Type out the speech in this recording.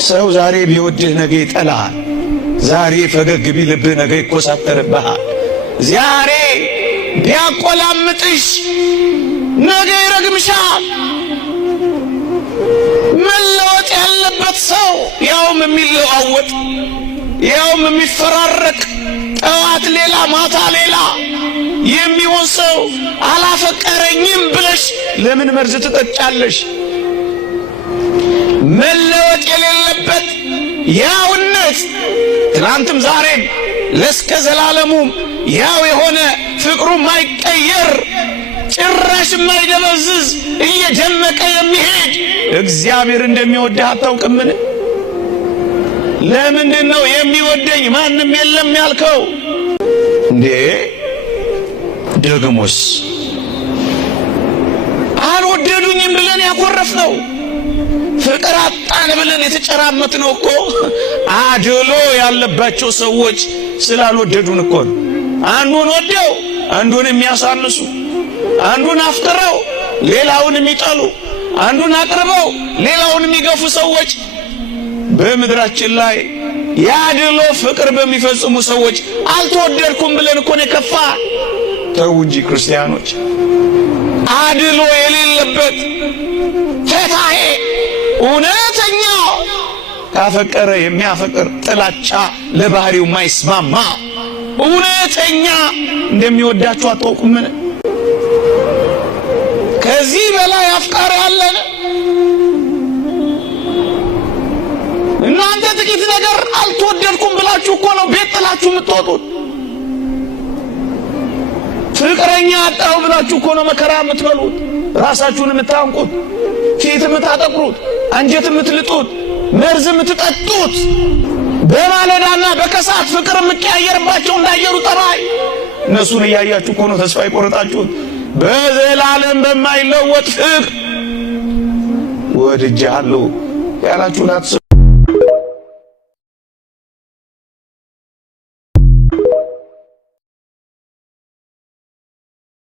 ሰው ዛሬ ቢወድህ ነገ ይጠላሃል። ዛሬ ፈገግ ቢልብህ ነገ ይኮሳተርብሃል። ዛሬ ቢያቆላምጥሽ ነገ ይረግምሻል። መለወጥ ያለበት ሰው ያውም የሚለዋወጥ ያውም የሚፈራረቅ ጠዋት ሌላ ማታ ሌላ የሚሆን ሰው አላፈቀረኝም ብለሽ ለምን መርዝ ትጠጫለሽ? መለወጥ የሌለበት ያውነት ትናንትም ዛሬም ለስከ ዘላለሙም ያው የሆነ ፍቅሩ ማይቀየር ጭራሽ ማይደበዝዝ እየደመቀ የሚሄድ እግዚአብሔር እንደሚወድህ አታውቅምን? ለምንድን ነው የሚወደኝ ማንም የለም ያልከው እንዴ? ደግሞስ አልወደዱኝም ብለን ያኮረፍነው ፍቅር አጣን ብለን የተጨራመትነው እኮ አድሎ ያለባቸው ሰዎች ስላልወደዱን እኮ ነው። አንዱን ወደው አንዱን የሚያሳንሱ፣ አንዱን አፍቅረው ሌላውን የሚጠሉ፣ አንዱን አቅርበው ሌላውን የሚገፉ ሰዎች በምድራችን ላይ ያድሎ ፍቅር በሚፈጽሙ ሰዎች አልተወደድኩም ብለን እኮ ነው የከፋ። ተው እንጂ ክርስቲያኖች፣ አድሎ የሌለበት ፈታሄ እውነተኛ ካፈቀረ የሚያፈቅር ጥላቻ ለባህሪው ማይስማማ እውነተኛ እንደሚወዳችሁ አታውቁምን? ከዚህ በላይ አፍቃሪ አለን? እናንተ ጥቂት ነገር አልተወደድኩም ብላችሁ እኮ ነው ቤት ጥላችሁ የምትወጡት። ፍቅረኛ አጣው ብላችሁ እኮ ነው መከራ የምትበሉት፣ ራሳችሁን የምታንቁት፣ ፊት የምታጠቁሩት፣ አንጀት የምትልጡት፣ መርዝ የምትጠጡት፣ በማለዳና በከሳት ፍቅር የምትቀያየርባቸው እንዳየሩ ጠባይ እነሱን እያያችሁ እኮ ነው ተስፋ የቆረጣችሁት። በዘላለም በማይለወጥ ፍቅር ወድጄሃለሁ ያላችሁን